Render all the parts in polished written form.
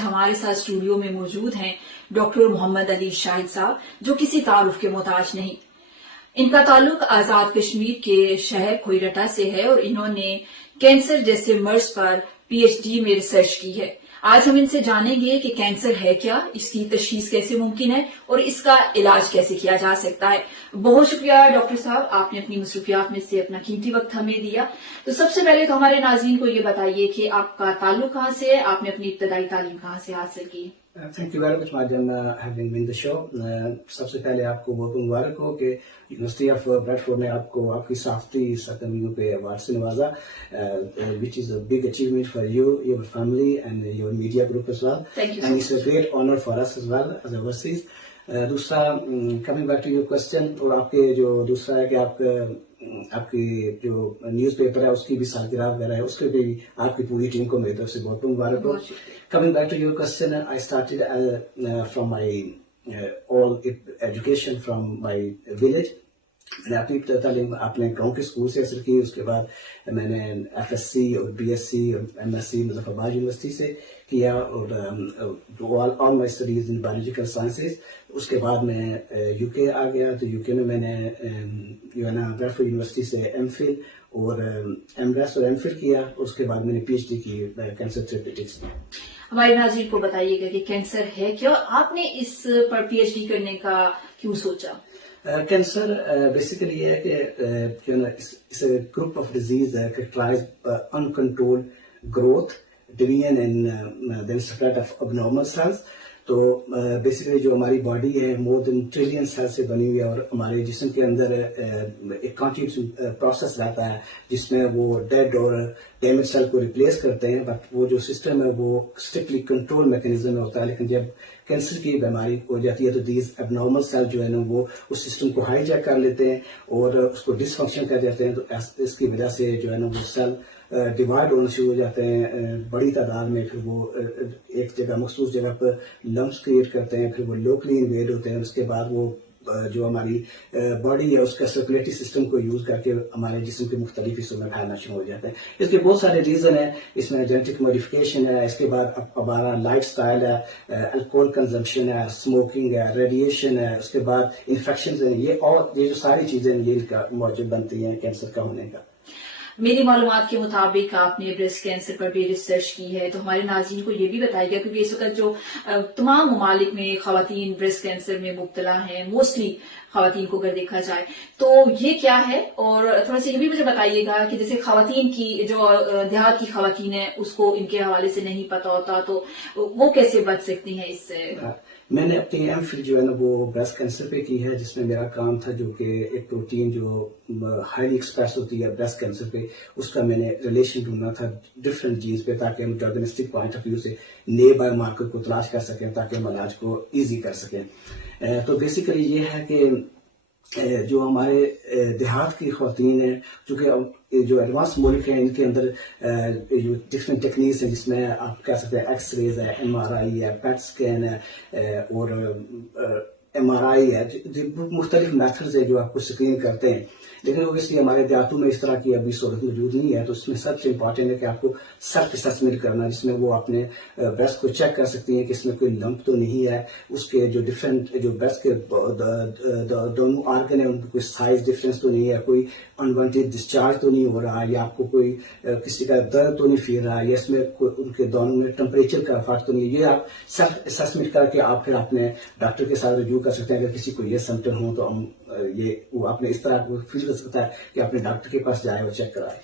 ہمارے ساتھ اسٹوڈیو میں موجود ہیں ڈاکٹر محمد علی شاہد صاحب، جو کسی تعارف کے محتاج نہیں۔ ان کا تعلق آزاد کشمیر کے شہر کوئٹہ سے ہے اور انہوں نے کینسر جیسے مرض پر پی ایچ ڈی میں ریسرچ کی ہے۔ آج ہم ان سے جانیں گے کہ کینسر ہے کیا، اس کی تشخیص کیسے ممکن ہے اور اس کا علاج کیسے کیا جا سکتا ہے۔ بہت شکریہ ڈاکٹر صاحب، آپ نے اپنی مصروفیات میں سے اپنا قیمتی وقت ہمیں دیا۔ تو سب سے پہلے تو ہمارے ناظرین کو یہ بتائیے کہ آپ کا تعلق کہاں سے ہے، آپ نے اپنی ابتدائی تعلیم کہاں سے حاصل کی؟ Thank you very much Majam having me in the show. سب سے پہلے آپ کو بہت مبارک ہو کہ یونیورسٹی آف بریڈفورڈ نے آپ کو آپ کی صحافتی سرگرمیوں پہ ایوارڈ سے نوازا، which is a big achievement for you, your family and your media group as well, and it's a great honour for us as well as overseas. دوسرا، coming back to your question, اور آپ کے جو دوسرا ہے کہ آپ کی جو نیوز پیپر ہے اس کی بھی سالگرہ وغیرہ ہے، اس کے بھی آپ کی پوری ٹیم کو میری طرف سے بہت مبارک ہو۔ Coming back to your question, I started from my all education from my village. میں نے اپنی تعلیم اپنے گاؤں کے اسکول سے حاصل کی، اس کے بعد میں نے ایف ایس سی اور بی ایس سی اور ایم ایس سی مظفر آباد یونیورسٹی سے کیا، اور all my studies in biological sciences. اس کے بعد میں یو کے آ گیا، تو یو کے میں نے بریڈفورڈ یونیورسٹی سے ایم فل اور ایم ایس اور ایم فل کیا، اس کے بعد میں نے پی ایچ ڈی کی کینسر تھراپیوٹکس میں۔ ہمارے ناظرین کو بتائیے گا کہ کینسر ہے کیا، آپ نے اس پر پی ایچ ڈی کرنے کا کیوں سوچا؟ کینسر بیسیکلی یہ ہے کہ اس group of diseases characterize uncontrolled growth, division and then spread of abnormal cells. تو بیسیکلی جو ہماری باڈی ہے مور دین ٹریلین سیل سے بنی ہوئی ہے، اور ہمارے جسم کے اندر ایک کنٹینیوس پروسیس رہتا ہے جس میں وہ ڈیڈ اور ڈیمیج سیل کو ریپلیس کرتے ہیں، بٹ وہ جو سسٹم ہے وہ اسٹرکٹلی کنٹرول میکینزم میں ہوتا ہے۔ لیکن جب کینسر کی بیماری ہو جاتی ہے تو دیز اب نارمل سیل جو ہے نا وہ اس سسٹم کو ہائی جیک کر لیتے ہیں اور اس کو ڈس فنکشن کر دیتے ہیں، تو اس کی وجہ سے جو ہے نا وہ سیل ڈیوائڈ ہونا شروع ہو جاتے ہیں بڑی تعداد میں، پھر وہ ایک جگہ مخصوص جگہ پر لمپس کریٹ کرتے ہیں، پھر وہ لوکلی انویڈ ہوتے ہیں۔ اس کے بعد وہ جو ہماری باڈی ہے اس کا سرکولیٹری سسٹم کو یوز کر کے ہمارے جسم کے مختلف حصوں میں پھیلنا شروع ہو جاتا ہے۔ اس کے بہت سارے ریزن ہیں، اس میں جینیٹک موڈیفکیشن ہے، اس کے بعد ہمارا لائف سٹائل ہے، الکوہل کنزمپشن ہے، اسموکنگ ہے، ریڈیشن ہے، اس کے بعد انفیکشنز ہیں، یہ جو ساری چیزیں یہ ان کا موجب بنتی ہیں کینسر کا ہونے کا۔ میری معلومات کے مطابق آپ نے بریسٹ کینسر پر بھی ریسرچ کی ہے، تو ہمارے ناظرین کو یہ بھی بتائیے گا کیونکہ اس وقت جو تمام ممالک میں خواتین بریسٹ کینسر میں مبتلا ہیں، موسٹلی خواتین کو اگر دیکھا جائے تو یہ کیا ہے، اور تھوڑا سا یہ بھی مجھے بتائیے گا کہ جیسے خواتین کی جو دیہات کی خواتین ہیں اس کو ان کے حوالے سے نہیں پتا ہوتا تو وہ کیسے بچ سکتی ہیں اس سے؟ میں نے اپنی ایم فل جو ہے نا وہ بریسٹ کینسر پہ کی ہے، جس میں میرا کام تھا جو کہ ایک پروٹین جو ہائیلی ایکسپریس ہوتی ہے بریسٹ کینسر پہ، اس کا میں نے ریلیشن ڈھونڈنا تھا ڈفرینٹ جینز پہ تاکہ ہم ڈائگنوسٹک پوائنٹ آف ویو سے نئے بایو مارکر کو تلاش کر سکیں تاکہ ہم علاج کو ایزی کر سکیں۔ تو بیسیکلی یہ ہے کہ جو ہمارے دیہات کی خواتین ہیں، چونکہ جو ایڈوانس ملک ہیں ان کے اندر جو ڈفرینٹ ٹیکنیکس ہیں جس میں آپ کہہ سکتے ہیں ایکس ریز ہے، ایم آر آئی ہے، پیٹ اسکین ہے اور ایم آر آئی ہے، مختلف میتھڈز ہیں جو آپ کو اسکرین کرتے ہیں، لیکن اوبیسلی ہمارے دیہاتوں میں اس طرح کی ابھی صورت موجود نہیں ہے۔ تو اس میں سب سے امپورٹنٹ ہے کہ آپ کو سیلف اسیسمنٹ کرنا، جس میں وہ اپنے بریسٹ کو چیک کر سکتی ہیں کہ اس میں کوئی لمپ تو نہیں ہے، اس کے جو ڈفرینٹ جو بریسٹ کے دونوں آرگن ہیں ان کی کوئی سائز ڈفرینس تو نہیں ہے، کوئی انوانٹیڈ ڈسچارج تو نہیں ہو رہا، یا آپ کو کوئی کسی کا درد تو نہیں فیل رہا، یا اس میں ان کے دونوں میں ٹمپریچر کا فرق تو نہیں ہے۔ یہ آپ سیلف اسیسمنٹ کر کے آپ پھر اپنے ڈاکٹر کے ساتھ رجوع کر سکتے ہیں۔ اگر کسی کو یہ سمپٹم ہو تو ہم یہ وہ آپ نے اس طرح فیل کر سکتا ہے کہ اپنے ڈاکٹر کے پاس جائے اور چیک کرائے۔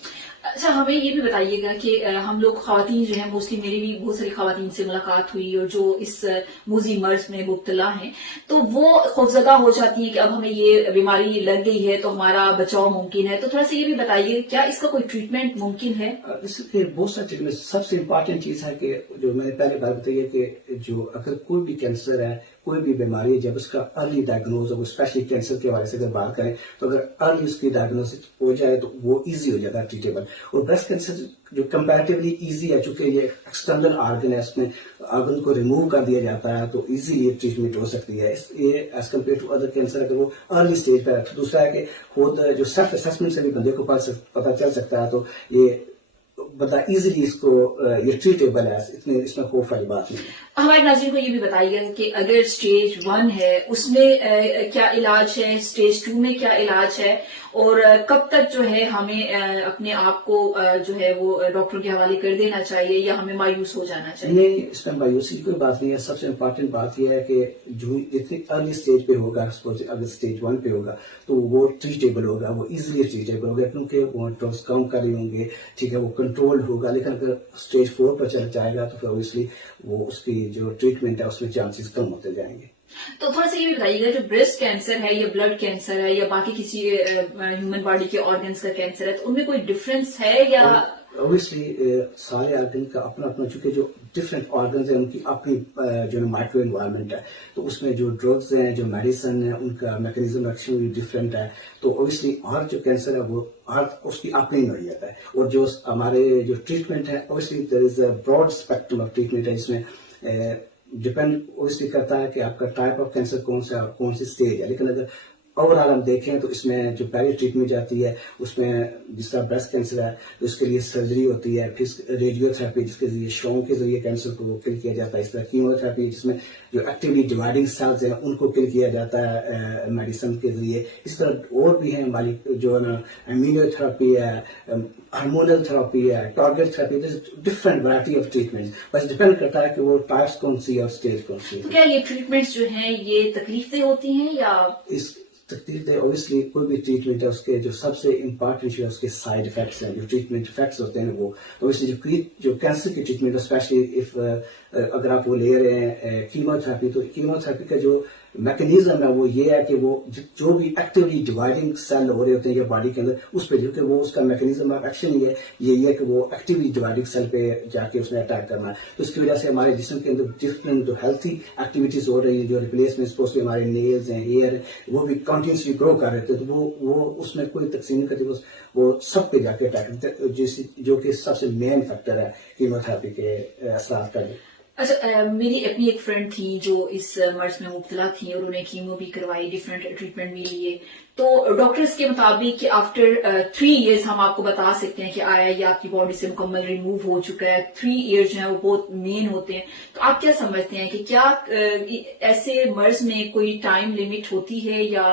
اچھا، ہمیں یہ بھی بتائیے گا کہ ہم لوگ خواتین جو ہیں موسٹلی میری بھی بہت ساری خواتین سے ملاقات ہوئی اور جو اس موذی مرض میں مبتلا ہیں تو وہ خوفزدہ ہو جاتی ہیں کہ اب ہمیں یہ بیماری لگ گئی ہے تو ہمارا بچاؤ ممکن ہے، تو تھوڑا سا یہ بھی بتائیے کیا اس کا کوئی ٹریٹمنٹ ممکن ہے؟ اس کے بہت سارے ٹریٹمنٹ، سب سے امپورٹنٹ چیز ہے کہ جو میں نے پہلے بات بتائی ہے کہ جو اگر کوئی بھی کینسر ہے، کوئی بھی بیماری ہے، جب اس کا ارلی ڈائگنوز ہو، اسپیشلی کینسر کے حوالے سے اگر بات کریں تو اگر ارلی اس کی ڈائگنوز ہو جائے تو وہ ایزی ہو جاتا ہے ٹریٹیبل۔ اور بریسٹ کینسر جو کمپیریٹیولی ایزی ہے چونکہ یہ ایکسٹرنل آرگن ہے، اس میں آرگن کو ریموو کر دیا جاتا ہے تو ایزیلی ٹریٹمنٹ ہو سکتی ہے یہ as compare to other cancer اگر وہ ارلی اسٹیج پر ہے۔ دوسرا ہے کہ خود جو سیلف اسیسمنٹ سے بھی بندے کو پتہ چل سکتا ہے، تو یہ بندہ ایزیلی اس کو یہ ٹریٹیبل ہے, اتنے اس میں کوئی والی بات نہیں ہے. ہمارے ناظرین کو یہ بھی بتائیے کہ اگر سٹیج 1 ہے اس میں کیا علاج ہے, سٹیج 2 میں کیا علاج ہے, اور کب تک جو ہے ہمیں اپنے آپ کو جو ہے وہ ڈاکٹر کے حوالے کر دینا چاہیے یا ہمیں مایوس ہو جانا چاہیے؟ نہیں, اس میں مایوسی کی کوئی بات نہیں ہے. سب سے امپورٹنٹ بات یہ ہے کہ جو اتنی ارلی اسٹیج پہ ہوگا, اگر اسٹیج 1 پہ ہوگا تو وہ ٹریٹیبل ہوگا, وہ ایزیلی ٹریٹیبل ہوگا, کیونکہ وہ ڈرگس کم کر رہی ہوں گے, ٹھیک ہے, وہ کنٹرول ہوگا. لیکن اگر اسٹیج 4 پر چل جائے گا تو پھر اوبیسلی وہ اس کی جو ٹریٹمنٹ ہے اس میں چانسز کم ہوتے جائیں گے. تو تھوڑا سا یہ بھی بتائیے گا, جو بریسٹ کینسر ہے یا بلڈ کینسر ہے یا باقی کسی ہیومن باڈی کے آرگنس کا کینسر ہے, تو ان میں کوئی ڈفرینس ہے یا؟ اوبیسلی سارے آرگن کا اپنا اپنا, چونکہ جو ڈفرینٹ آرگنز ہیں ان کی اپنی جو مائکرو انوائرمنٹ ہے, تو اس میں جو ڈرگز ہیں, جو میڈیسن ہے, ان کا میکینزم ایکشن بھی ڈفرینٹ ہے. تو اوبیسلی ہر جو کینسر ہے وہ ہر اس کی اپنی نوعیت ہے, اور جو ہمارے جو ٹریٹمنٹ ہے obviously there is a broad spectrum of treatment ہے, جس میں ڈپینڈ اوبیسلی کرتا ہے کہ آپ کا ٹائپ آف کینسر کون سا اور کون سی اسٹیج ہے. لیکن اگر اوور آل ہم دیکھیں تو اس میں جو پہلی ٹریٹمنٹ جاتی ہے اس میں جس طرح بریسٹ کینسر ہے تو اس کے لیے سرجری ہوتی ہے, پھر ریڈیو تھراپی جس کے ذریعے شوم کے ذریعے کینسر کو کل کیا جاتا ہے, اس طرح کیمو تھراپی جس میں جو ایکٹیولی ڈیوائڈنگ سیلز ہیں ان کو کل کیا جاتا ہے میڈیسن کے ذریعے. اس طرح اور بھی ہیں ہماری جو ہے نا امیونو تھراپی ہے, ہارمونل تھراپی ہے, target therapy, different variety of treatment, بس ڈپینڈ کرتا ہے کہ وہ ٹائپس کون سی اور اسٹیج کون سی. کیا یہ ٹریٹمنٹس جو ہیں یہ تکلیف دہ ہوتی ہیں یا؟ اس تکلیف دہ اوبیسلی کوئی بھی ٹریٹمنٹ ہے اس کے جو سب سے امپارٹنٹ ہے اس کے سائڈ افیکٹس ہیں, جو ٹریٹمنٹ افیکٹس ہوتے ہیں وہ اوبیسلی جو کینسر کی ٹریٹمنٹ اسپیشلی اگر آپ وہ لے رہے ہیں کیمو تھراپی, تو کیمو تھراپی کا جو میکینزم ہے وہ یہ ہے کہ وہ جو بھی ایکٹیولی ڈیوائڈنگ سیل ہو رہے ہوتے ہیں یا باڈی کے اندر اس پہ, جو کہ وہ اس کا میکینزم آف ایکشن یہ ہے کہ وہ ایکٹیولی ڈیوائڈنگ سیل پہ جا کے اس میں اٹیک کرنا ہے. تو اس کی وجہ سے ہمارے جسم کے اندر ڈفرنٹ جو ہیلتھی ایکٹیویٹیز ہو رہی ہیں, جو ریپلیسمنٹ ہمارے نیلز ہیں, ایئر, وہ بھی کنٹینیوسلی گرو کر رہے تھے, تو وہ اس میں کوئی تقسیم نہیں کرتی, وہ سب پہ جا کے اٹیک کرتے, جو کہ سب سے مین فیکٹر ہے کیمو تھراپی کے اثرات کا. اچھا, میری اپنی ایک فرینڈ تھی جو اس مرض میں مبتلا تھی اور انہیں کیمو بھی کروائی, ڈفرینٹ ٹریٹمنٹ بھی لیے, تو ڈاکٹرز کے مطابق کہ آفٹر 3 ایئرز ہم آپ کو بتا سکتے ہیں کہ آیا یہ آپ کی باڈی سے مکمل ریموو ہو چکا ہے. 3 ایئرز جو ہیں وہ بہت مین ہوتے ہیں. تو آپ کیا سمجھتے ہیں کہ کیا ایسے مرض میں کوئی ٹائم لمٹ ہوتی ہے یا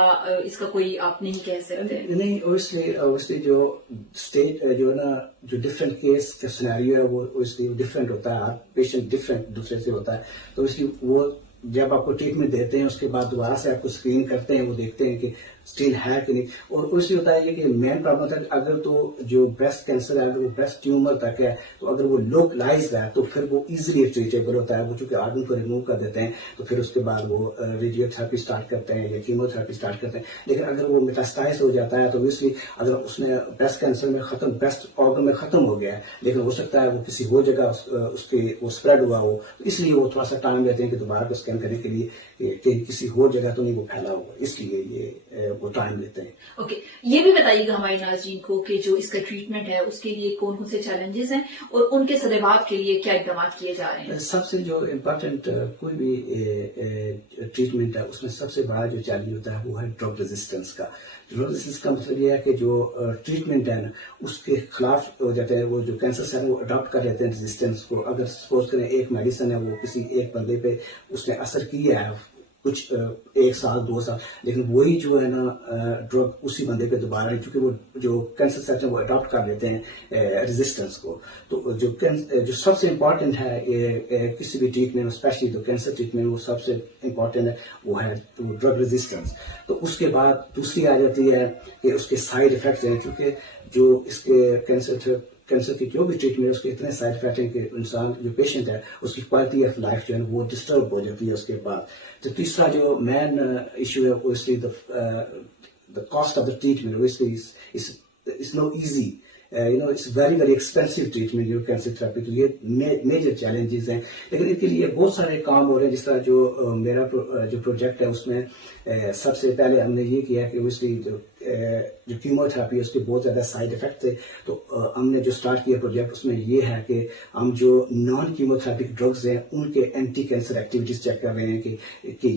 اس کا کوئی آپ نہیں کہہ سکتے؟ نہیں, اوبیسلی جو اسٹیٹ جو ہے نا, جو ڈفرینٹ کیس کا سینیریو ہے وہ اوبیسلی ڈفرینٹ ہوتا ہے, ہر پیشنٹ ڈفرینٹ دوسرے سے ہوتا ہے. تو اوبیسلی وہ جب آپ کو ٹریٹمنٹ دیتے ہیں اس کے بعد دوبارہ سے آپ کو اسکرین کرتے ہیں, وہ دیکھتے ہیں کہ اسٹل ہے کہ نہیں. اور اس لیے ہوتا ہے یہ کہ مین پرابلم ہوتا ہے کہ اگر تو جو بریسٹ کینسر ہے, اگر وہ بریسٹ ٹیومر تک ہے, تو اگر وہ لوکلائزڈ ہے تو پھر وہ ایزیلی ٹریٹیبل ہوتا ہے. وہ چونکہ آرگن کو ریموو کر دیتے ہیں تو پھر اس کے بعد وہ ریڈیو تھراپی اسٹارٹ کرتے ہیں یا کیمو تھراپی اسٹارٹ کرتے ہیں. لیکن اگر وہ میٹاسٹائز ہو جاتا ہے تو اوبیسلی اگر اس نے بریسٹ کینسر میں بریسٹ آرگن میں ختم ہو گیا ہے, لیکن ہو سکتا ہے وہ کسی اور جگہ اس کے وہ اسپریڈ ہوا ہو, تو اس لیے وہ تھوڑا سا ٹائم لیتے ہیں کہ دوبارہ کو اسکین کرنے کے لیے کہ کسی اور جگہ تو نہیں وہ پھیلا ہوا, اس لیے یہ وہ ٹائم لیتے ہیں. اوکے, یہ بھی بتائیے گا ہمارے ناظرین کو کہ جو اس کا ٹریٹمنٹ ہے اس کے لیے کون کون سے چیلنجز ہیں اور ان کے صدمات کے لیے کیا اقدامات کیے جا رہے ہیں؟ سب سے جو امپورٹنٹ کوئی بھی ٹریٹمنٹ ہے اس میں سب سے بڑا جو چیلنج ہوتا ہے وہ ہے ڈرگ ریزسٹنس کا. ڈرگ ریزسٹنس کا مطلب یہ ہے کہ جو ٹریٹمنٹ ہے نا اس کے خلاف ہو جاتے ہیں, وہ جو کینسر سے وہ اڈاپٹ کر لیتے ہیں ریزسٹنس کو. اگر سپوز کریں ایک میڈیسن ہے وہ کسی ایک بندے پہ اس نے اثر کیا ہے کچھ 1 سال 2 سال, لیکن وہی جو ہے نا ڈرگ اسی بندے پہ دوبارہ, چونکہ وہ جو کینسر سیل وہ اڈاپٹ کر لیتے ہیں ریزسٹنس کو. تو جو سب سے امپورٹنٹ ہے کسی بھی ٹریٹمنٹ, اسپیشلی جو کینسر ٹریٹمنٹ, وہ سب سے امپورٹنٹ ہے وہ ہے ڈرگ ریزسٹنس. تو اس کے بعد دوسری آ جاتی ہے کہ اس کے سائڈ افیکٹس ہیں, کیونکہ جو اس کے کینسر کی جو بھی ٹریٹمنٹ ہے اس کے اتنے سائڈ افیکٹ ہیں کہ انسان جو پیشنٹ ہے اس کی کوالٹی آف لائف جو ہے وہ ڈسٹرب ہو جاتی ہے اس کے بعد. تو تیسرا جو مین ایشو ہے obviously the cost of the treatment obviously is no easy. It's very very expensive treatment جو کینسر تھراپی. تو یہ میجر چیلنجز ہیں, لیکن ان کے لیے بہت سارے کام ہو رہے ہیں. جس طرح جو میرا جو پروجیکٹ ہے اس میں سب سے پہلے ہم نے یہ کیا کہ اوبیسلی جو کیمو تھراپی ہے اس کے بہت زیادہ سائڈ افیکٹ تھے. تو ہم نے جو اسٹارٹ کیا پروجیکٹ اس میں یہ ہے کہ ہم جو نان کیمو تھراپک ڈرگز ہیں ان کے اینٹی کینسر ایکٹیویٹیز چیک کر رہے ہیں کہ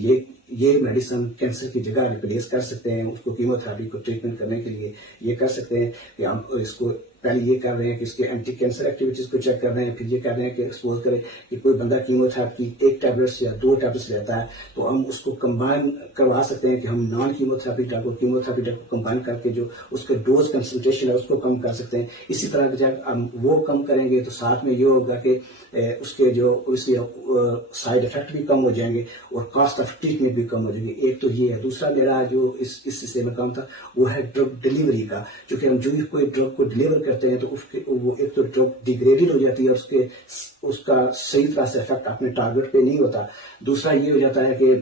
یہ میڈیسن کینسر کی جگہ ریپلیس کر سکتے ہیں, اس کو کیمو تھراپی کو ٹریٹمنٹ کرنے کے لیے یہ کر سکتے ہیں کہ ہم اس کو پہلے یہ کر رہے ہیں کہ اس کے اینٹی کینسر ایکٹیویٹیز کو چیک کر رہے ہیں, پھر یہ کر رہے ہیں کہ ایکسپوز کریں کہ کوئی بندہ کیموتھراپی 1 ٹیبلٹس یا 2 ٹیبلٹس لیتا ہے تو ہم اس کو کمبائن کروا سکتے ہیں کہ ہم نان کیموتھراپی ڈرگ اور کیموتھراپی ڈرگ کو کمبائن کر کے جو اس کے ڈوز کنسنٹریشن ہے اس کو کم کر سکتے ہیں. اسی طرح جب ہم وہ کم کریں گے تو ساتھ میں یہ ہوگا کہ اس کے جو سائڈ افیکٹ بھی کم ہو جائیں گے اور کاسٹ آف ٹریٹمنٹ بھی کم ہو جائے گی. ایک تو یہ ہے. دوسرا میرا جو اس حصے میں کام تھا وہ ہے ڈرگ ڈلیوری کا, چونکہ ہم جو بھی کوئی ڈرگ کو ڈلیور کرتے ہیں تو وہ ایک تو ڈرگ ڈیگریڈڈ ہو جاتی ہے, اس کا صحیح طرح سے افیکٹ اپنے ٹارگیٹ پہ نہیں ہوتا. دوسرا یہ ہو جاتا ہے کہ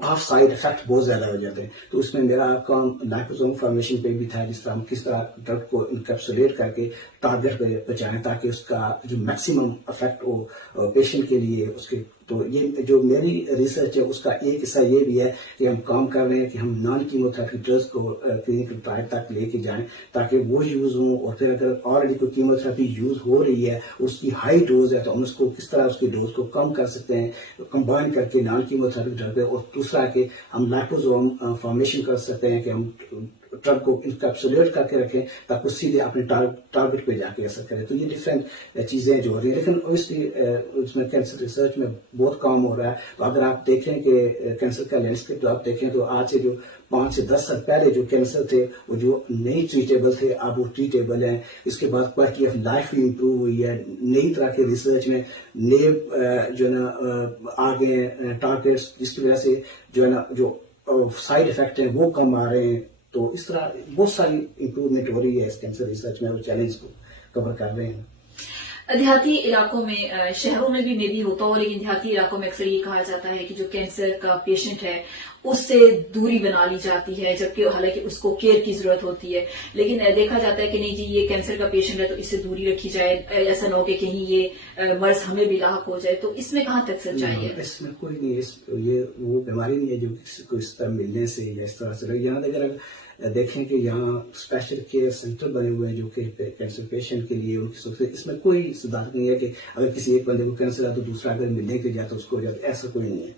آف سائڈ افیکٹ بہت زیادہ ہو جاتے ہیں. تو اس میں میرا کام لائپوسوم فارمیشن پہ بھی تھا, جس طرح ہم کس طرح ڈرگ کو انکیپسولیٹ کر کے ٹارگیٹ پہ پہنچائیں تاکہ اس کا جو میکسیمم افیکٹ ہو پیشنٹ کے لیے. اس کے تو یہ جو میری ریسرچ ہے اس کا ایک حصہ یہ بھی ہے کہ ہم کام کر رہے ہیں کہ ہم نان کیموتھراپی ڈرگز کو کلینکل ٹرائل تک لے کے جائیں تاکہ وہ یوز ہوں, اور پھر اگر آلریڈی کوئی کیموتھراپی یوز ہو رہی ہے اس کی ہائی ڈوز ہے تو ہم اس کو کس طرح اس کی ڈوز کو کم کر سکتے ہیں کمبائن کر کے نان کیموتھراپی ڈرگ پہ. اور دوسرا کہ ہم لائپوسوم فارمیشن کر سکتے ہیں کہ ہم ڈرگ کو انکیپسولیٹ کر کے رکھیں تاکہ سیدھے اپنے ٹارگیٹ پہ جا کے اثر کرے. تو یہ ڈفرینٹ چیزیں جو ہو رہی ہیں, لیکن اوبیسلی اس میں کینسر ریسرچ میں بہت کام ہو رہا ہے. تو اگر آپ دیکھیں کہ کینسر کا لینڈسکیپ آپ دیکھیں تو آج سے جو 5 سے 10 سال پہلے جو کینسر تھے وہ جو نہیں ٹریٹیبل تھے اب وہ ٹریٹیبل ہیں. اس کے بعد کوالٹی آف لائف بھی امپروو ہوئی ہے, نئی طرح کے ریسرچ میں نئے جو ہے نا آگے ٹارگیٹس جس کی وجہ سے جو ہے نا جو سائڈ افیکٹ ہیں وہ کم آ رہے ہیں. تو اس طرح بہت ساری امپروومنٹ ہو رہی ہے اس کینسر ریسرچ میں, اور چیلنج کو کور کر رہے ہیں. دیہاتی علاقوں میں, شہروں میں بھی ہوتا ہو, لیکن دیہاتی علاقوں میں اکثر یہ کہا جاتا ہے کہ جو کینسر کا پیشنٹ ہے اس سے دوری بنا لی جاتی ہے, جبکہ حالانکہ اس کو کیئر کی ضرورت ہوتی ہے. لیکن دیکھا جاتا ہے کہ نہیں جی یہ کینسر کا پیشنٹ ہے تو اس سے دوری رکھی جائے, ایسا نہ ہو کہ کہیں یہ مرض ہمیں بھی لاحق ہو جائے. تو اس میں کہاں تک سچائی ہے؟ اس میں کوئی نہیں, یہ وہ بیماری نہیں ہے جو کسی کو اس طرح ملنے سے یا اس طرح سے. یہاں اگر دیکھیں کہ یہاں اسپیشل کیئر سینٹر بنے ہوئے ہیں جو کہ کینسر پیشنٹ کے لیے ان کی سب سے, اس میں کوئی صداقت نہیں ہے کہ اگر کسی ایک بندے کو کینسر ہے تو دوسرا اگر ملنے کے جاتا اس کو ہو جاتا, ایسا کوئی نہیں ہے.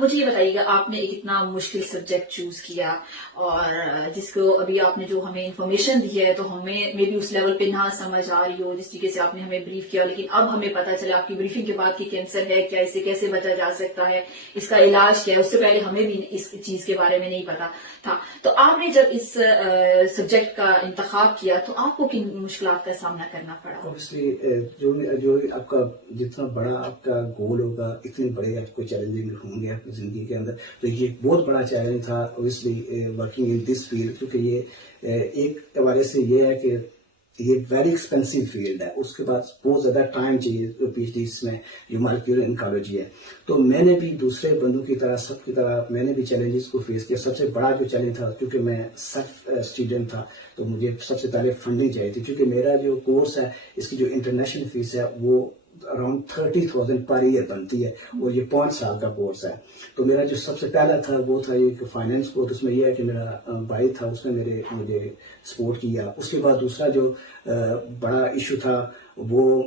مجھے یہ بتائیے گا, آپ نے ایک اتنا مشکل سبجیکٹ چوز کیا اور جس کو ابھی آپ نے جو ہمیں انفارمیشن دی ہے تو ہمیں میں بھی اس لیول پہ نہ سمجھ آ رہی ہو جس طریقے سے آپ نے ہمیں بریف کیا, لیکن اب ہمیں پتا چلا آپ کی بریفنگ کے بعد کہ کینسر ہے کیا, اسے کیسے بچا جا سکتا ہے, اس کا علاج کیا ہے. اس سے پہلے ہمیں بھی اس چیز کے بارے میں نہیں پتا تھا. تو آپ نے جب اس سبجیکٹ کا انتخاب کیا تو آپ کو کن مشکلات کا سامنا کرنا پڑا؟ اوبیسلی جو آپ کا جتنا بڑا آپ کا گول ہوگا اتنے بڑے آپ کو چیلنجنگ ہوں گے آپ کی زندگی کے اندر. تو یہ بہت بڑا چیلنج تھا obviously working in this field, کیونکہ یہ ایک حوالے سے یہ ہے کہ یہ ویری ایکسپینسو فیلڈ ہے. اس کے بعد بہت زیادہ ٹائم چاہیے پی ایچ ڈی اس میں جو مالیکولر انکالوجی ہے. تو میں نے بھی دوسرے بندوں کی طرح سب کی طرح میں نے بھی چیلنجز کو فیس کیا. سب سے بڑا جو چیلنج تھا کیونکہ میں سیلف اسٹوڈنٹ تھا تو مجھے سب سے پہلے فنڈنگ چاہیے تھی, کیونکہ میرا جو کورس ہے اس کی جو انٹرنیشنل فیس ہے وہ اراؤنڈ 30,000 پر ایئر بنتی ہے اور یہ 5 سال کا کورس ہے. تو میرا جو سب سے پہلا تھا وہ تھا یہ فائنینس کورس. اس میں یہ ہے کہ میرا بھائی تھا اس نے مجھے سپورٹ کیا. اس کے بعد دوسرا جو بڑا ایشو تھا وہ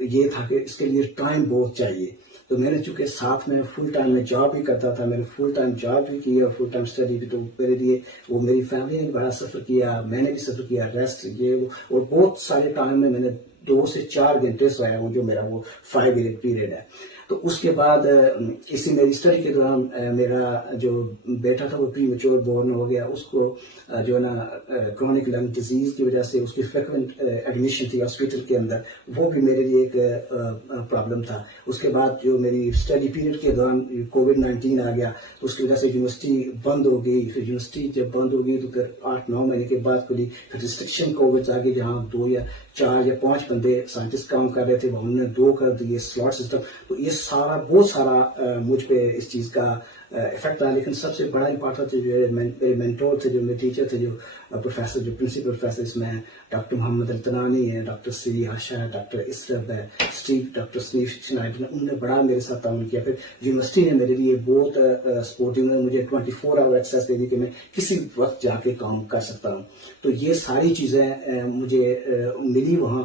یہ تھا کہ اس کے لیے ٹائم بہت چاہیے. تو میں نے چونکہ ساتھ میں فل ٹائم میں جاب بھی کرتا تھا, میں نے فل ٹائم جاب بھی کی اور فل ٹائم اسٹڈی بھی, تو میرے لیے وہ میری فیملی نے بڑا سفر کیا, میں نے بھی سفر کیا, ریسٹ یہ اور بہت سارے ٹائم میں نے 2 سے 4 گھنٹے سویا ہوں جو میرا وہ 5 ایئر پیریڈ ہے. تو اس کے بعد اسی میری اسٹڈی کے دوران میرا جو بیٹا تھا وہ پری میچور بورن ہو گیا. اس کو جو ہے نا کرونک لنگ ڈیزیز کی وجہ سے اس کی فریکوینٹ ایڈمیشن تھی ہاسپٹل کے اندر, وہ بھی میرے لیے ایک پرابلم تھا. اس کے بعد جو میری اسٹڈی پیریڈ کے دوران کووڈ-19 آ گیا تو اس کی وجہ سے یونیورسٹی بند ہو گئی. پھر یونیورسٹی جب بند ہو گئی تو پھر 8-9 مہینے کے بعد کھلی. پھر ریسٹرکشن کووڈ آ گئی جہاں 2 یا 4 یا 5 بندے سائنٹسٹ کام کر رہے تھے, وہ انہوں نے 2 کر دیے سلاٹ سسٹم. تو یہ بہت سارا مجھ پہ اس چیز کا افیکٹ آیا. لیکن سب سے بڑا امپارٹنٹ جو میرے مینٹور تھے, جو میرے ٹیچر تھے, جو پروفیسر جو پرنسپل پروفیسر اس میں ڈاکٹر محمد الطنانی ہے, ڈاکٹر سری آشا ہے, ڈاکٹر اسرت ہے, ڈاکٹر سنیف شنائڈر, انہوں نے بڑا میرے ساتھ تعاون کیا. پھر یونیورسٹی نے میرے لیے بہت سپورٹیو, انہوں نے مجھے 24 آور ایکسیس دے دی کہ میں کسی وقت جا کے کام کر سکتا ہوں. تو یہ ساری چیزیں مجھے ملی وہاں.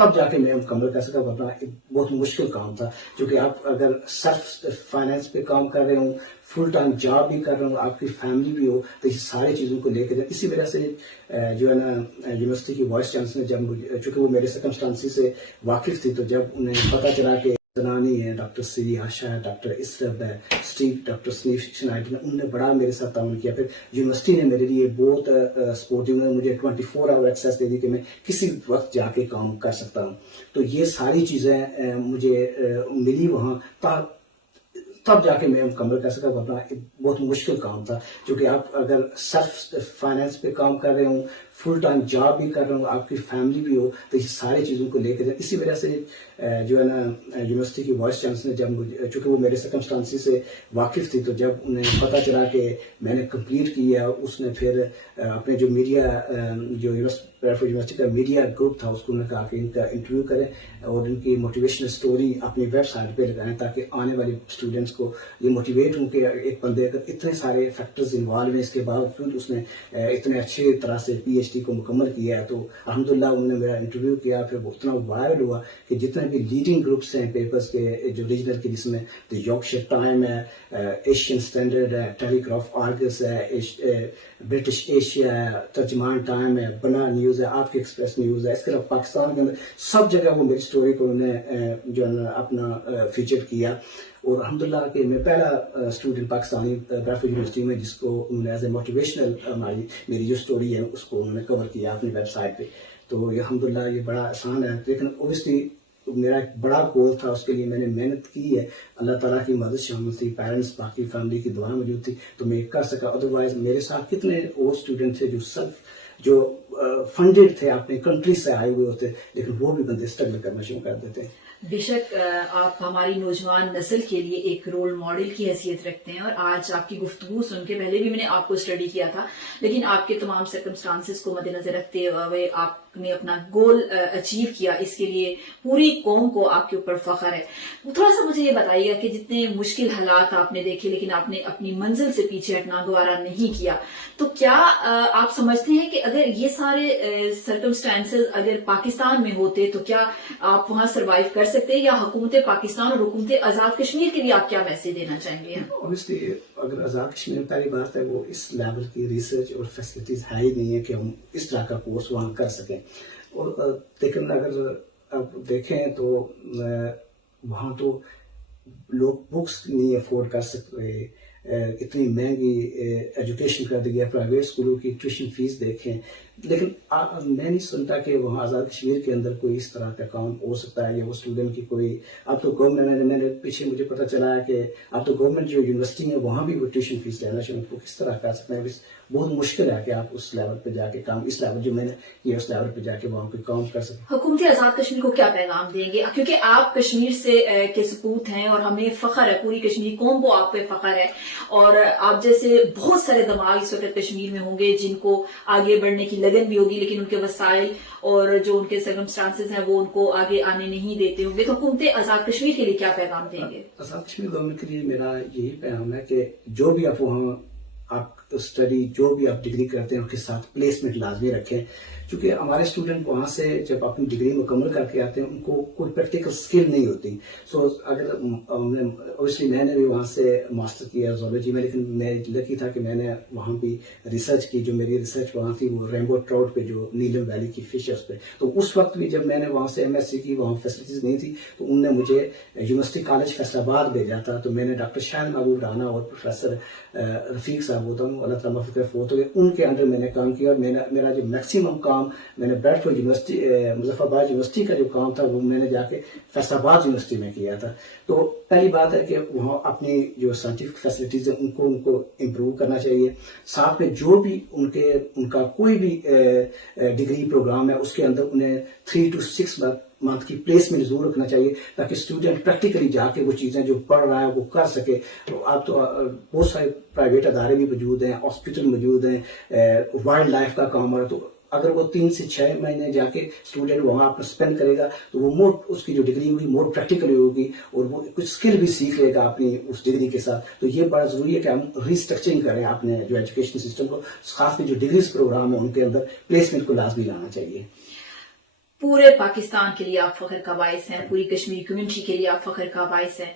تب جا کے میں مکمل کر سکا، ورنہ ایک بہت مشکل کام تھا، کیونکہ آپ اگر سیلف فائنینس پہ کام کر رہے ہوں، فل ٹائم جاب بھی کر رہے ہوں، آپ کی فیملی بھی ہو، تو یہ ساری چیزوں کو لے کے جائیں. اسی وجہ سے جو ہے نا یونیورسٹی کی وائس چانسلر جب چونکہ وہ میرے سرکمسٹانسز سے واقف تھی، تو جب انہیں پتہ چلا کہ زنانی ہے، ڈاکٹر سری آشا ہے، ڈاکٹر اسرب ہے، ڈاکٹر سنیف شنائٹن، انہوں نے بڑا میرے ساتھ تعاون کیا. پھر یونیورسٹی نے میرے لیے بہت سپورٹیو، انہوں نے مجھے 24 آور ایکسیس دے دی کہ میں کسی وقت جا کے کام کر سکتا ہوں. تو یہ ساری چیزیں مجھے ملی وہاں، تب جا کے میں مکمل کر سکا، ورنہ ایک بہت مشکل کام تھا، کیونکہ آپ اگر سیلف فائنینس پہ کام کر رہے ہوں، فل ٹائم جاب بھی کر رہے ہوں، آپ کی فیملی بھی ہو، تو یہ ساری چیزوں کو لے کے جائیں. اسی وجہ سے جو ہے نا یونیورسٹی کی وائس چانسلر جب چونکہ وہ میرے سرکمسٹانسز سے واقف تھی، تو جب انہیں پتہ چلا کہ میں نے کمپلیٹ کیا، اس نے پھر اپنے جو میڈیا جو یونیورسٹی کا میڈیا گروپ تھا، اس کو انہوں نے کہا کہ ان کا انٹرویو کریں اور ان کی موٹیویشنل سٹوری اپنی ویب سائٹ پہ لگائیں، تاکہ آنے والے اسٹوڈنٹس کو یہ موٹیویٹ ہوں کہ ایک بندے اگر اتنے سارے فیکٹرز انوالو ہیں، اس کے باوجود اس نے اتنے اچھے طرح سے پی ایچ ڈی کو مکمل کیا ہے. تو الحمدللہ انہوں نے میرا انٹرویو کیا، پھر وہ اتنا وائرل ہوا کہ جتنے بھی لیڈنگ گروپس ہیں پیپرز کے جو ریجنل کے، جس میں یارکشائر ٹائم ہے، ایشین اسٹینڈرڈ ہے، ٹیلی گراف آرگس ہے، برٹش ایشیا ہے، ترجمان ٹائم ہے، بنا نیوز ہے، آپ کی ایکسپریس نیوز ہے، اس کے علاوہ پاکستان کے اندر سب جگہ وہ میری سٹوری کو انہوں نے جو ہے نا اپنا فیچر کیا. اور الحمدللہ کہ میں پہلا اسٹوڈنٹ پاکستانی بریڈفورڈ یونیورسٹی میں جس کو انہوں نے ایز اے موٹیویشنل میری جو سٹوری ہے اس کو انہوں نے کور کیا اپنی ویب سائٹ پہ. تو یہ الحمدللہ یہ بڑا آسان ہے، لیکن اوبیسلی میرا ایک بڑا گول تھا، اس کے لیے میں نے محنت کی ہے، اللہ تعالیٰ کی مدد شامل تھی، پیرنٹس باقی فیملی کی دعا موجود تھی، تو میں کر سکا. ادروائز میرے ساتھ کتنے اور اسٹوڈنٹ تھے جو فنڈڈ تھے، اپنے کنٹری سے آئے ہوئے ہوتے، لیکن وہ بھی بندے اسٹرگل کرنا شروع کر دیتے ہیں. بے شک آپ ہماری نوجوان نسل کے لیے ایک رول ماڈل کی حیثیت رکھتے ہیں، اور آج آپ کی گفتگو سن کے، پہلے بھی میں نے آپ کو اسٹڈی کیا تھا، لیکن آپ کے تمام سرکمسٹانسز کو مد نظر رکھتے ہوئے آپ نے اپنا گول اچیو کیا، اس کے لیے پوری قوم کو آپ کے اوپر فخر ہے. تھوڑا سا مجھے یہ بتائیے گا کہ جتنے مشکل حالات آپ نے دیکھے، لیکن آپ نے اپنی منزل سے پیچھے ہٹنا گوارا نہیں کیا، تو کیا آپ سمجھتے ہیں کہ اگر یہ سارے سرکمسٹانسز اگر پاکستان میں ہوتے تو کیا آپ وہاں سروائیو کر سکتے، یا حکومت پاکستان اور حکومت آزاد کشمیر کے لیے آپ کیا میسج دینا چاہیں گے؟ اوبیسلی اگر آزاد کشمیر میں پہلی بات ہے وہ اس لیول کی ریسرچ اور فیسلٹیز ہے ہی نہیں ہے کہ ہم اس طرح کا کورس وہاں کر سکیں. اور لیکن اگر آپ دیکھیں تو وہاں تو لوگ بکس نہیں افورڈ کر سکتے، اتنی مہنگی ایجوکیشن کر دی ہے، پرائیویٹ اسکولوں کی ٹیوشن فیس دیکھیں. لیکن میں نہیں سنتا کہ وہاں آزاد کشمیر کے اندر کوئی اس طرح کا کام ہو سکتا ہے، یا وہ اسٹوڈنٹ کی کوئی اب تو گورنمنٹ، میں نے پیچھے مجھے پتہ چلا ہے کہ اب تو گورنمنٹ جو یونیورسٹی ہے وہاں بھی وہ ٹیوشن فیس لینا شروع، کو کس طرح کر سکتے ہیں. بہت مشکل ہے کہ آپ اس لیول پہ جا کے کام، اس لیول جو میں نے کیا اس لیول پہ جا کے وہاں کوئی کام کر سکیں. حکومت آزاد کشمیر کو کیا پیغام دیں گے؟ کیونکہ آپ کشمیر سے کے سپوت ہیں اور ہمیں فخر ہے، پوری کشمیری قوم کو آپ پہ فخر ہے، اور آپ جیسے بہت سارے دماغ اس وقت کشمیر میں ہوں گے جن کو آگے بڑھنے کی لگن بھی ہوگی، لیکن ان کے وسائل اور جو ان کے سرکمسٹانسز ہیں وہ ان کو آگے آنے نہیں دیتے ہوں گے. تو حکومت آزاد کشمیر کے لیے کیا پیغام دیں گے؟ آزاد کشمیر گورنمنٹ کے لیے میرا یہی پیغام ہے کہ جو بھی آپ وہاں آپ اسٹڈی، جو بھی آپ ڈگری کرتے ہیں، اس کے ساتھ پلیسمنٹ لازمی رکھیں، کیونکہ ہمارے اسٹوڈنٹ وہاں سے جب اپنی ڈگری مکمل کر کے آتے ہیں ان کو کوئی پریکٹیکل اسکل نہیں ہوتی. سو اگر اوبیسلی میں نے بھی وہاں سے ماسٹر کیا زولوجی میں، لیکن میں لکی تھا کہ میں نے وہاں بھی ریسرچ کی. جو میری ریسرچ وہاں تھی وہ ریمبو ٹراؤٹ پہ، جو نیلم ویلی کی فشرز پہ. تو اس وقت بھی جب میں نے وہاں سے MS سی کی، وہاں فیسلٹیز نہیں تھی، تو انہوں نے مجھے یونیورسٹی کالج فیصل آباد بھیجا تھا. تو میں نے ڈاکٹر شاہد محبوب رانا اور پروفیسر رفیق صاحب ہوتا ہوں، اللہ تعالیٰ فکر فوت ہوئے، ان کے انڈر میں نے کام کیا. اور میرا جو میکسیمم کام میں نے بریڈفورڈ یونیورسٹی، مظفر آباد یونیورسٹی کا جو کام تھا وہ میں نے جا کے فیصل آباد یونیورسٹی میں کیا تھا. تو پہلی بات ہے کہ وہاں اپنی جو سائنٹیفک فیسلٹیز ہیں ان کو امپروو کرنا چاہیے. ساتھ میں جو بھی ان کا کوئی بھی ڈگری پروگرام ہے اس کے اندر انہیں 3 to 6 منتھ کی پلیسمنٹ ضرور رکھنا چاہیے، تاکہ اسٹوڈنٹ پریکٹیکلی جا کے وہ چیزیں جو پڑھ رہا ہے وہ کر سکے. اب تو بہت سارے پرائیویٹ ادارے بھی موجود ہیں، ہاسپٹل موجود ہیں، وائلڈ لائف کا کام ہو رہا ہے. تو اگر وہ 3 سے 6 مہینے جا کے اسٹوڈنٹ وہاں اپنا اسپینڈ کرے گا تو وہ مور، اس کی جو ڈگری ہوگی مور پریکٹیکلی ہوگی، اور وہ کچھ اسکل بھی سیکھ لے گا اپنی اس ڈگری کے ساتھ. تو یہ بڑا ضروری ہے کہ ہم ریسٹرکچرنگ کریں اپنے جو ایجوکیشن سسٹم کو، خاص کر جو ڈگریز پروگرام ہے ان کے اندر پلیسمنٹ کو لازمی لانا چاہیے. پورے پاکستان کے لیے آپ فخر کا باعث ہیں، پوری کشمیری کمیونٹی کے لیے آپ فخر کا باعث ہیں.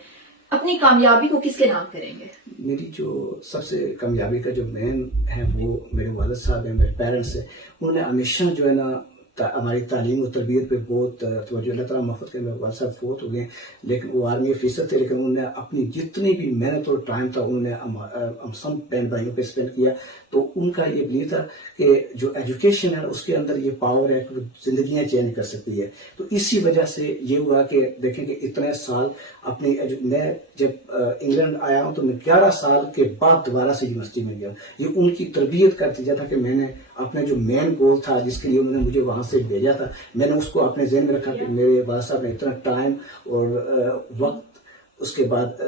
اپنی کامیابی کو کس کے نام کریں گے؟ میری جو سب سے کامیابی کا جو مین ہے وہ میرے والد صاحب ہیں، میرے پیرنٹس ہیں. انہوں نے ہمیشہ جو ہے نا ہماری تعلیم و تربیت پہ بہت توجہ. اللہ تعالیٰ محفوظ کرے. میرے والد صاحب فوت ہو گئے لیکن وہ آرمی افیسر تھے، لیکن انہوں نے اپنی جتنی بھی محنت اور ٹائم تھا انہوں نے ہم سب بہن بھائیوں پہ اسپینڈ کیا. تو ان کا یہ بلیو تھا کہ جو ایجوکیشن ہے اس کے اندر یہ پاور ہے کہ وہ زندگیاں چینج کر سکتی ہے. تو اسی وجہ سے یہ ہوا کہ دیکھیں کہ اتنے سال اپنی میں جب انگلینڈ آیا ہوں تو میں 11 سال کے بعد دوبارہ سے یونیورسٹی میں گیا. یہ ان کی تربیت کا نتیجہ تھا کہ میں نے اپنا جو مین گول تھا جس کے لیے انہوں نے مجھے وہاں سے بھیجا تھا، میں نے اس کو اپنے ذہن میں رکھا کہ میرے والد صاحب نے اتنا ٹائم اور وقت اس کے بعد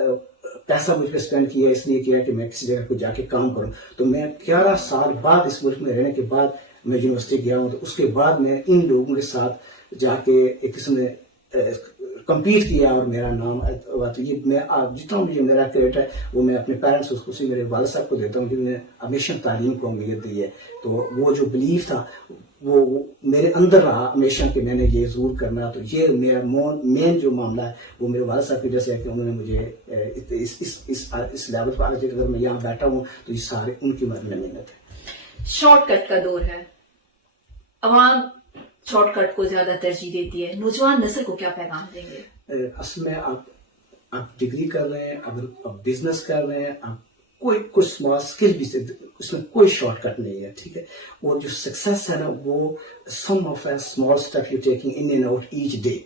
پیسہ مجھ پہ اسپینڈ کیا، اس لیے کیا کہ میں کسی جگہ کو جا کے کام کروں. تو میں 11 سال بعد اس ملک میں رہنے کے بعد میں یونیورسٹی گیا ہوں. تو اس کے بعد میں ان لوگوں کے ساتھ جا کے ایک قسم میں کمپیٹ کیا اور میرا نام ہوا. تو یہ میں جتنا مجھے میرا کریڈٹ ہے وہ میں اپنے پیرنٹس اسی میرے والد صاحب کو دیتا ہوں جنہوں نے ہمیشہ تعلیم کو اہمیت دی ہے. تو وہ جو بلیف تھا وہ میرے اندر رہا ہمیشہ کہ میں نے یہ ضرور کرنا. تو یہ میرا مین جو معاملہ ہے وہ میرے والد صاحب کی وجہ سے ہے کہ انہوں نے مجھے اس لیول پر آگے. اگر میں یہاں بیٹھا ہوں تو یہ سارے ان کی محنت ہے. شارٹ کٹ کا دور ہے، عوام شارٹ کٹ کو زیادہ ترجیح دیتی ہے، نوجوان نسل کو کیا پیغام دیں گے؟ اصل میں آپ ڈگری کر رہے ہیں، اگر آپ بزنس کر رہے ہیں، آپ کوئی اسمال اسکل بھی سے اس میں کوئی شارٹ کٹ نہیں ہے، ٹھیک ہے. اور جو سکسیس ہے نا وہ sum of a small step you taking in and out each day.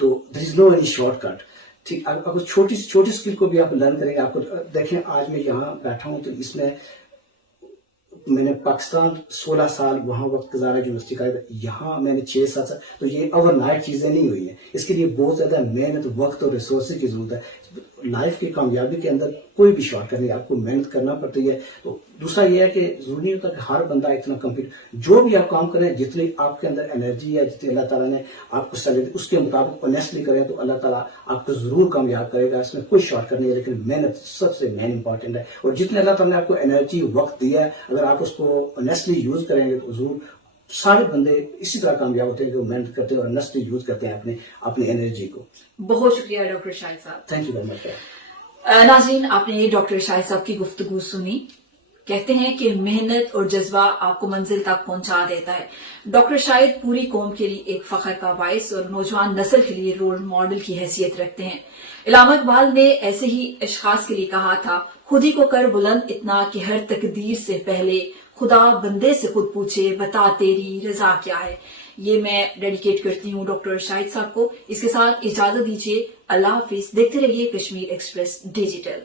تو there is know any short cut. ٹھیک، اگر چھوٹی اسکل کو بھی آپ لرن کریں گے. آپ کو دیکھیں آج میں یہاں بیٹھا ہوں تو اس میں نے پاکستان 16 سال وہاں وقت گزارا یونیورسٹی کا، یہاں میں نے 6-7 سال. تو یہ اوور نائٹ چیزیں نہیں ہوئی ہیں، اس کے لیے بہت زیادہ محنت، وقت اور ریسورسز کی ضرورت ہے. لائف کی کامیابی کے اندر کوئی بھی شارٹ کٹ نہیں، آپ کو محنت کرنا پڑتی ہے. تو دوسرا یہ ہے کہ ضروری نہیں ہوتا کہ ہر بندہ اتنا کمپیٹ. جو بھی آپ کام کریں، جتنی آپ کے اندر انرجی ہے، جتنی اللہ تعالیٰ نے آپ کو سیلری اس کے مطابق آنیسٹلی کریں تو اللہ تعالیٰ آپ کو ضرور کامیاب کرے گا. اس میں کوئی شارٹ کٹ نہیں ہے، لیکن محنت سب سے مین امپورٹنٹ ہے. اور جتنے اللہ تعالیٰ نے آپ کو انرجی، وقت دیا ہے، اگر آپ اس کو آنیسٹلی یوز کریں گے تو ضرور سارے بندے اسی طرح کامیاب ہوتے ہیں کہ وہ محنت کرتے ہیں اور آنیسٹلی یوز کرتے ہیں اپنی انرجی کو. بہت شکریہ ڈاکٹر شاہد صاحب. تھینک یو ویری مچ. ناظرین، آپ نے ڈاکٹر شاہد صاحب کی گفتگو سنی. کہتے ہیں کہ محنت اور جذبہ آپ کو منزل تک پہنچا دیتا ہے. ڈاکٹر شاہد پوری قوم کے لیے ایک فخر کا باعث اور نوجوان نسل کے لیے رول ماڈل کی حیثیت رکھتے ہیں. علامہ اقبال نے ایسے ہی اشخاص کے لیے کہا تھا، خود ہی کو کر بلند اتنا کہ ہر تقدیر سے پہلے خدا بندے سے خود پوچھے بتا تیری رضا کیا ہے. یہ میں ڈیڈیکیٹ کرتی ہوں ڈاکٹر شاہد صاحب کو. اس کے ساتھ اجازت دیجیے. اللہ حافظ. دیکھتے رہیے کشمیر ایکسپریس ڈیجیٹل.